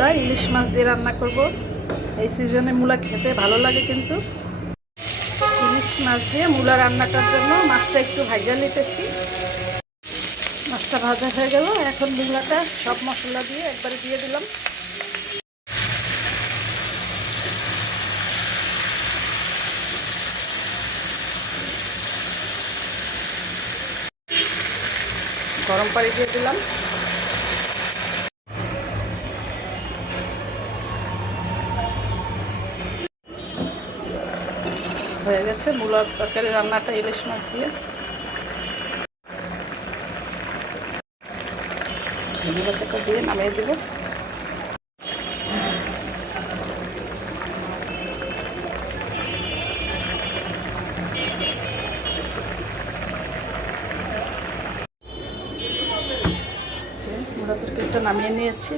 মূলা ইলিশ মাছ দিয়ে রান্না করব। এই সিজনে মূলা খেতে ভালো লাগে, কিন্তু ইলিশ মাছ দিয়ে মূলা রান্নাটার জন্য মাছটা একটু ভাজা নিতেছি। মাছটা ভাজা হয়ে গেল, এখন মূলাটা সব মশলা দিয়ে একবারে দিয়ে দিলাম। গরম পানি দিয়ে দিলাম। হয়ে গেছে মূলার তরকারি রান্নাটা ইলিশ মাছ দিয়ে। ধনে পাতাটা দিয়ে নামিয়ে দেব। মূলা তরকারিটা নামিয়ে নিয়েছি।